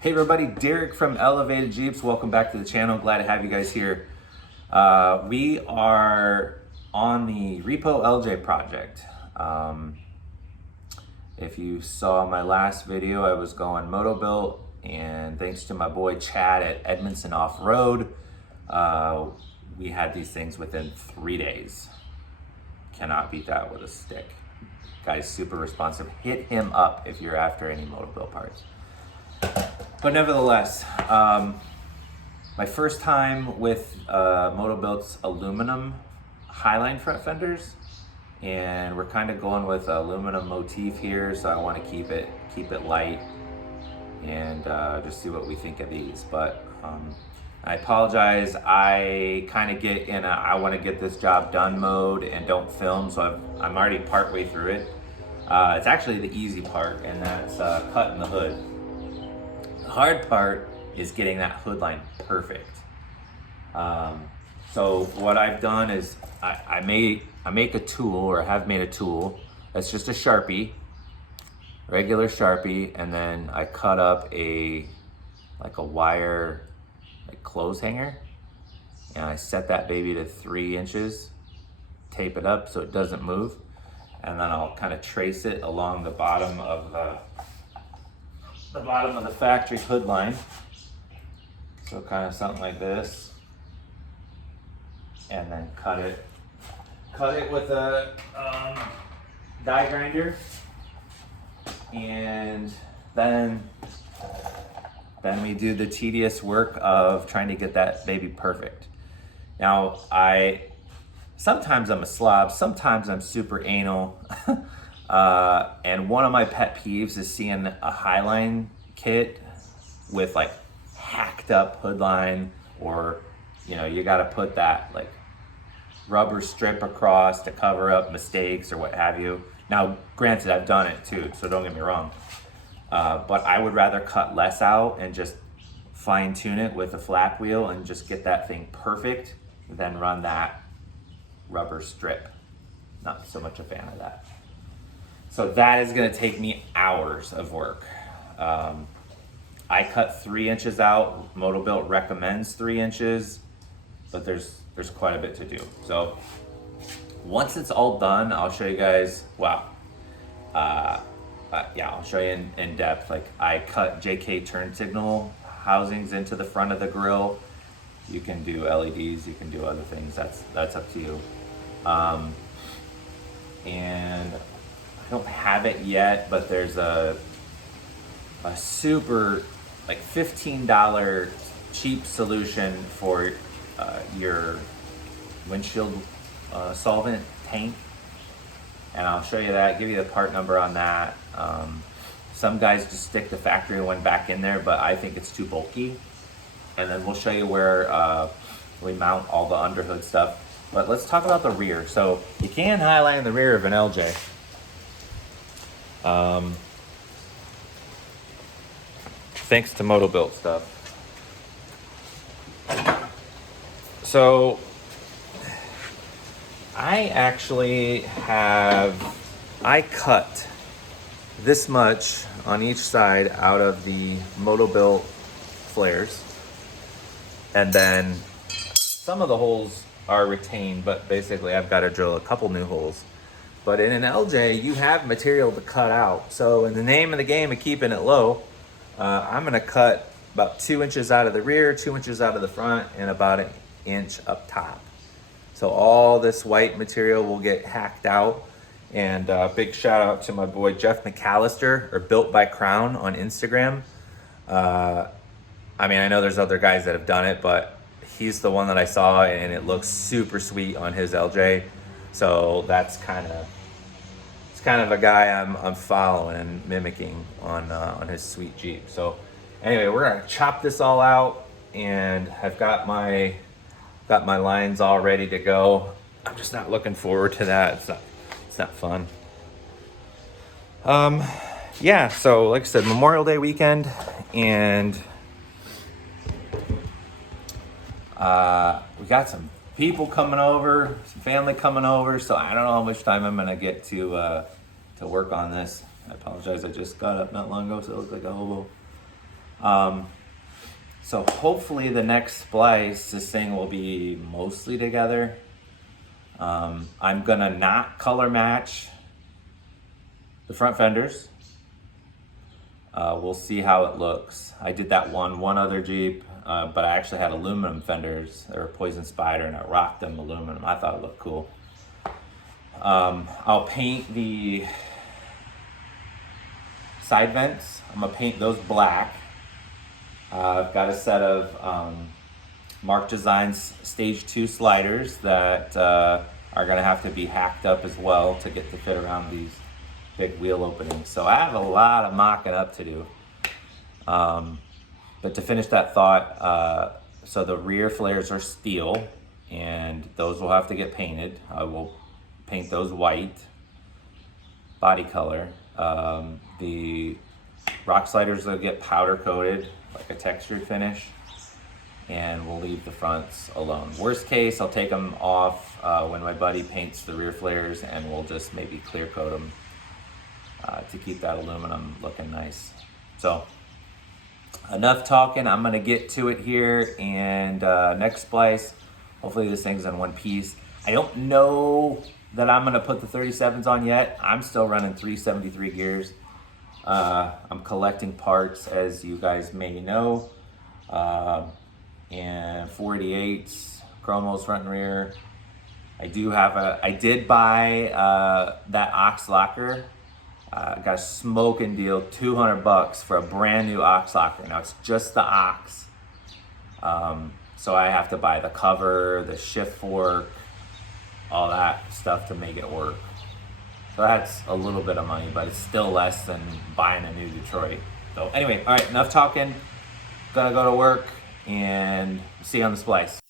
Hey everybody, Derek from Elevated Jeeps. Welcome back to the channel. Glad to have you guys here. We are on the Repo LJ project. If you saw my last video, I was going Motobilt, and thanks to my boy Chad at Edmondson Off-Road, we had these things within 3 days. Cannot beat that with a stick. Guy's super responsive. Hit him up if you're after any Motobilt parts. But nevertheless, my first time with Motobilt's aluminum Highline front fenders, and we're kind of going with aluminum motif here, so I want to keep it light and just see what we think of these. But I apologize, I kind of get in a I want to get this job done mode and don't film, so I'm already partway through it. It's actually the easy part, and that's cutting the hood. The hard part is getting that hood line perfect. So what I've done is I make a tool, or have made a tool that's just a Sharpie, regular Sharpie, and then I cut up a wire clothes hanger, and I set that baby to 3 inches, tape it up so it doesn't move, and then I'll kind of trace it along the bottom of the factory hood line. So kind of something like this, and then cut it with a die grinder, and then we do the tedious work of trying to get that baby perfect. Now, sometimes I'm a slob, sometimes I'm super anal, and one of my pet peeves is seeing a Highline kit with like hacked up hood line, or you got to put that like rubber strip across to cover up mistakes or what have you. Now, granted, I've done it too, so don't get me wrong, but I would rather cut less out and just fine tune it with a flap wheel and just get that thing perfect than run that rubber strip. Not so much a fan of that. So that is going to take me hours of work. I cut 3 inches out. Motobilt recommends 3 inches, but there's quite a bit to do. So once it's all done, I'll show you guys. Wow. Yeah, I'll show you in depth. Like, I cut JK turn signal housings into the front of the grill. You can do LEDs. You can do other things. That's up to you. And I don't have it yet, but there's a super like $15 cheap solution for your windshield solvent tank, and I'll show you that, give you the part number on that. Some guys just stick the factory one back in there, but I think it's too bulky. And then we'll show you where we mount all the underhood stuff. But let's talk about the rear. So you can highline the rear of an LJ. Thanks to Motobilt stuff. So I cut this much on each side out of the Motobilt flares, and then some of the holes are retained, but basically I've got to drill a couple new holes. But in an LJ, you have material to cut out. So in the name of the game of keeping it low, I'm gonna cut about 2 inches out of the rear, 2 inches out of the front, and about 1 inch up top. So all this white material will get hacked out. And big shout out to my boy Jeff McAllister, or Built by Crown on Instagram. I mean, I know there's other guys that have done it, but he's the one that I saw, and it looks super sweet on his LJ. So that's kind of a guy I'm following and mimicking on his sweet Jeep. So anyway, we're gonna chop this all out, and I've got my lines all ready to go. I'm just not looking forward to that. It's not fun. Yeah, so like I said, Memorial Day weekend, and we got some people coming over, some family coming over, so I don't know how much time I'm gonna get to work on this. I apologize, I just got up not long ago, so I look like a hobo. So hopefully the next splice, this thing will be mostly together. I'm gonna not color match the front fenders. We'll see how it looks. I did that one other Jeep, but I actually had aluminum fenders. They were Poison Spider, and I rocked them aluminum. I thought it looked cool. I'll paint the side vents. I'm gonna paint those black. I've got a set of Mark Designs Stage 2 sliders that are gonna have to be hacked up as well to get to fit around these big wheel openings. So I have a lot of mocking up to do. But to finish that thought, so the rear flares are steel, and those will have to get painted. I will paint those white, body color. The rock sliders will get powder coated, like a textured finish, and we'll leave the fronts alone. Worst case, I'll take them off when my buddy paints the rear flares, and we'll just maybe clear coat them to keep that aluminum looking nice. So enough talking, I'm gonna get to it here, and next splice, hopefully this thing's in one piece. I don't know that I'm gonna put the 37's on yet. I'm still running 373 gears. I'm collecting parts, as you guys may know, and 488s, chromos front and rear. I did buy that aux locker. Got a smoking deal, $200 for a brand new aux locker. Now it's just the aux. So I have to buy the cover, the shift fork, all that stuff to make it work. So that's a little bit of money, but it's still less than buying a new Detroit. So anyway, all right, enough talking. Gonna go to work and see you on the splice.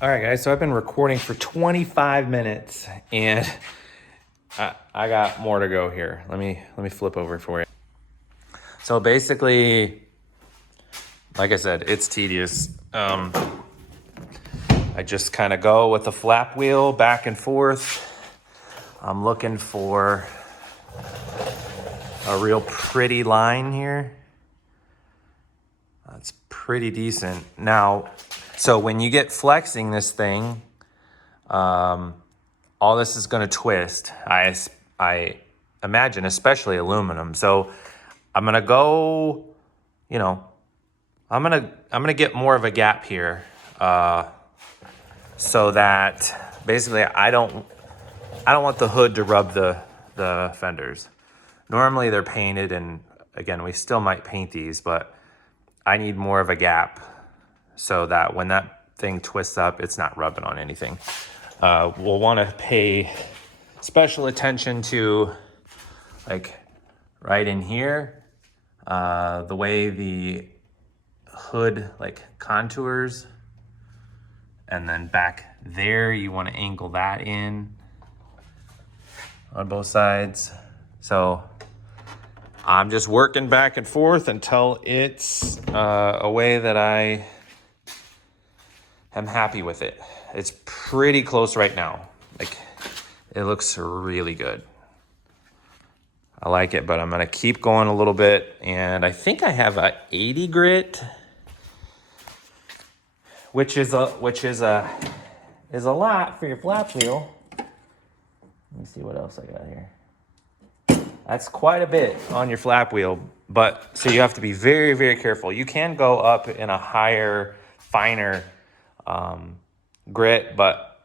All right, guys, so I've been recording for 25 minutes, and I got more to go here. Let me flip over for you. So basically, like I said, it's tedious. I just kind of go with the flap wheel back and forth. I'm looking for a real pretty line here. That's pretty decent. Now, so when you get flexing this thing, all this is going to twist. I imagine, especially aluminum. So I'm going to go, I'm going to get more of a gap here, so that basically I don't want the hood to rub the fenders. Normally they're painted, and again, we still might paint these, but I need more of a gap so that when that thing twists up, it's not rubbing on anything. We'll want to pay special attention to, like, right in here, the way the hood like contours, and then back there you want to angle that in on both sides. So I'm just working back and forth until it's a way that I am happy with it. It's pretty close right now. Like, it looks really good. I like it, but I'm gonna keep going a little bit, and I think I have a 80 grit, which is a lot for your flap wheel. Let me see what else I got here. That's quite a bit on your flap wheel, but so you have to be very, very careful. You can go up in a higher, finer grit, but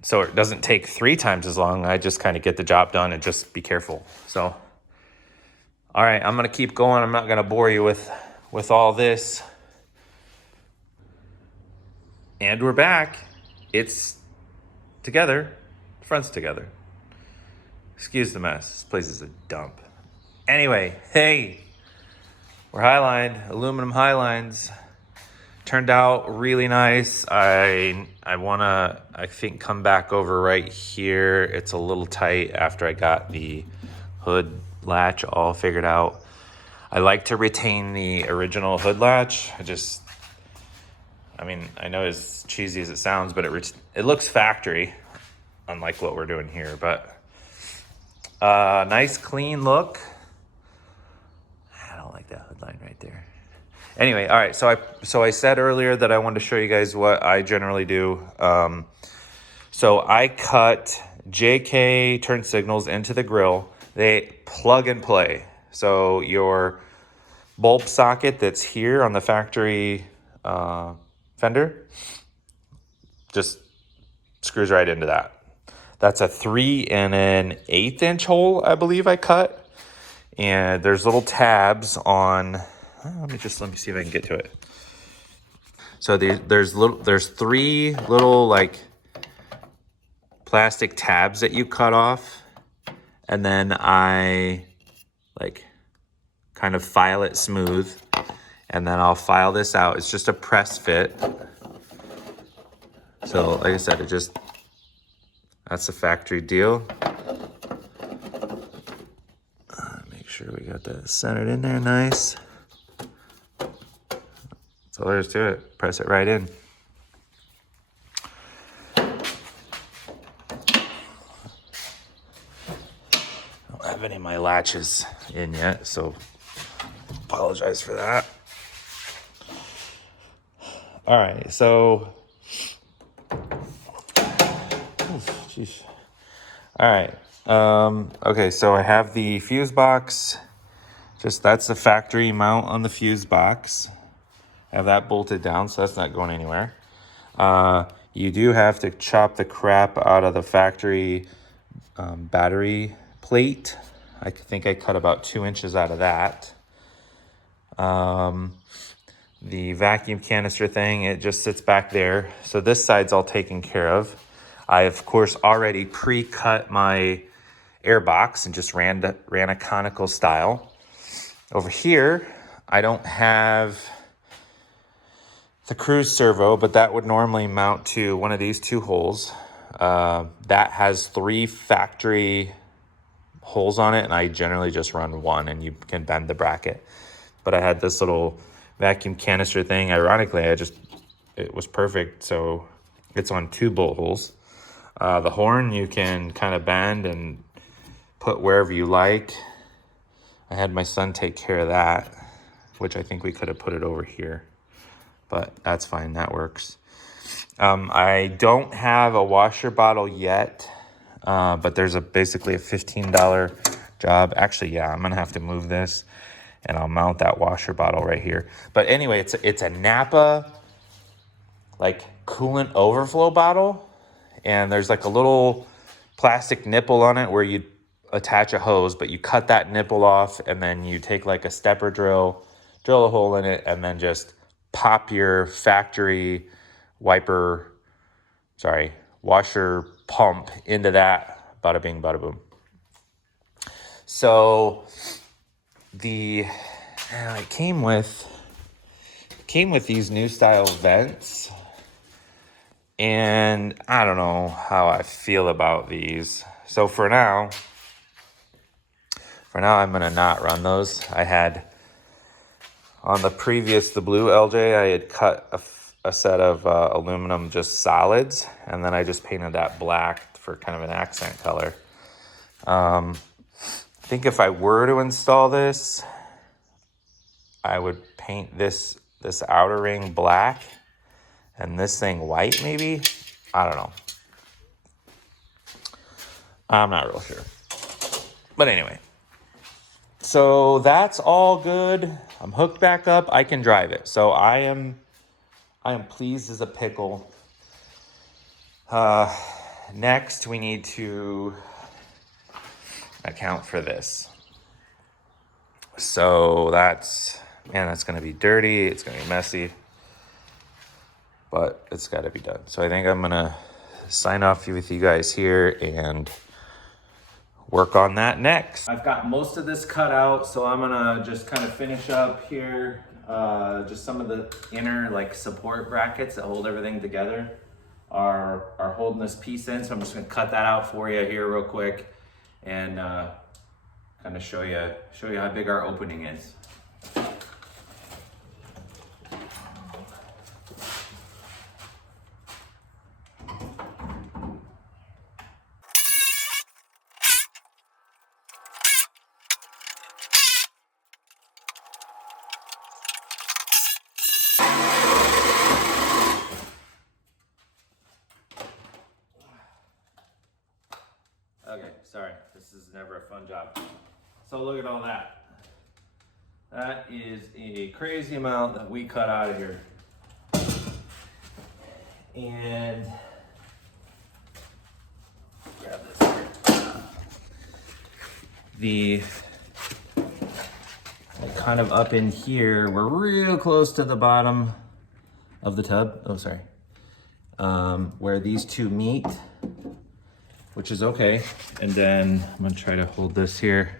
so it doesn't take 3 times as long. I just kind of get the job done and just be careful. So, all right, I'm gonna keep going. I'm not gonna bore you with all this. And we're back. It's together. The front's together. Excuse the mess. This place is a dump. Anyway, hey, we're highlined, aluminum highlines. Turned out really nice. I wanna, I think, come back over right here. It's a little tight after I got the hood latch all figured out. I like to retain the original hood latch. I mean, I know as cheesy as it sounds, but it looks factory, unlike what we're doing here, but nice clean look. I don't like that hood line right there. Anyway, all right, so I said earlier that I wanted to show you guys what I generally do. So I cut JK turn signals into the grill. They plug and play. So your bulb socket that's here on the factory fender just screws right into that. That's a 3 1/8 inch hole, I believe I cut. And there's little tabs on, let me see if I can get to it. So there's 3 little like plastic tabs that you cut off. And then I like kind of file it smooth. And then I'll file this out. It's just a press fit. So like I said, that's a factory deal. Make sure we got that centered in there nice. That's all there is to it. Press it right in. I don't have any of my latches in yet, so apologize for that. All right, so jeez. All right. Okay, so I have the fuse box. That's the factory mount on the fuse box. I have that bolted down, so that's not going anywhere. You do have to chop the crap out of the factory battery plate. I think I cut about 2 inches out of that. The vacuum canister thing, it just sits back there. So this side's all taken care of. I, of course, already pre-cut my air box and just ran a conical style. Over here, I don't have the cruise servo, but that would normally mount to one of these 2 holes. That has 3 factory holes on it, and I generally just run 1, and you can bend the bracket. But I had this little vacuum canister thing. Ironically, it was perfect, so it's on 2 bolt holes. The horn you can kind of bend and put wherever you like. I had my son take care of that, which I think we could have put it over here, but that's fine, that works. I don't have a washer bottle yet, but there's basically a $15 job. Actually, yeah, I'm gonna have to move this and I'll mount that washer bottle right here. But anyway, it's a Napa like coolant overflow bottle. And there's like a little plastic nipple on it where you attach a hose, but you cut that nipple off and then you take like a stepper drill a hole in it, and then just pop your factory washer pump into that. Bada bing, bada boom. So it came with these new style vents. And I don't know how I feel about these. So for now I'm gonna not run those. I had on the blue LJ, I had cut a set of aluminum just solids, and then I just painted that black for kind of an accent color. I think if I were to install this, I would paint this outer ring black and this thing white, maybe. I don't know. I'm not real sure. But anyway, so that's all good. I'm hooked back up. I can drive it. So I am pleased as a pickle. Next, we need to account for this. So that's going to be dirty. It's going to be messy, but it's got to be done. So I think I'm going to sign off with you guys here and work on that next. I've got most of this cut out, so I'm gonna just kind of finish up here. Just some of the inner like support brackets that hold everything together are holding this piece in. So I'm just gonna cut that out for you here real quick and kind of show you how big our opening is. Okay, sorry, this is never a fun job. So look at all that. That is a crazy amount that we cut out of here. And grab this here. Kind of up in here, we're real close to the bottom of the tub. Oh, sorry. Where these two meet, which is okay. And then I'm gonna try to hold this here.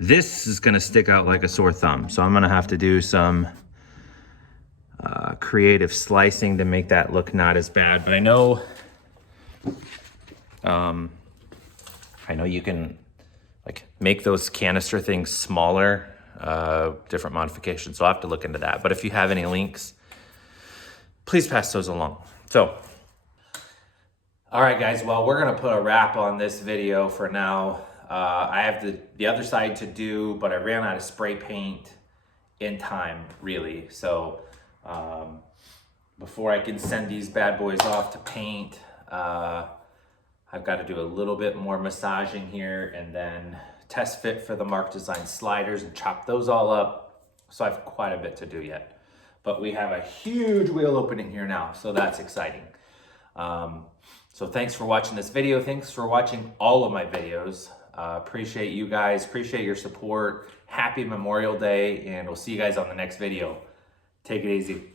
This is gonna stick out like a sore thumb. So I'm gonna have to do some creative slicing to make that look not as bad. But I know you can like make those canister things smaller, different modifications. So I'll have to look into that. But if you have any links, please pass those along. So, all right, guys, well, we're gonna put a wrap on this video for now. I have the other side to do, but I ran out of spray paint in time, really. So before I can send these bad boys off to paint, I've got to do a little bit more massaging here and then test fit for the Mark Design sliders and chop those all up. So I have quite a bit to do yet. But we have a huge wheel opening here now, so that's exciting. So thanks for watching this video. Thanks for watching all of my videos. Appreciate you guys, appreciate your support. Happy Memorial Day, and we'll see you guys on the next video. Take it easy.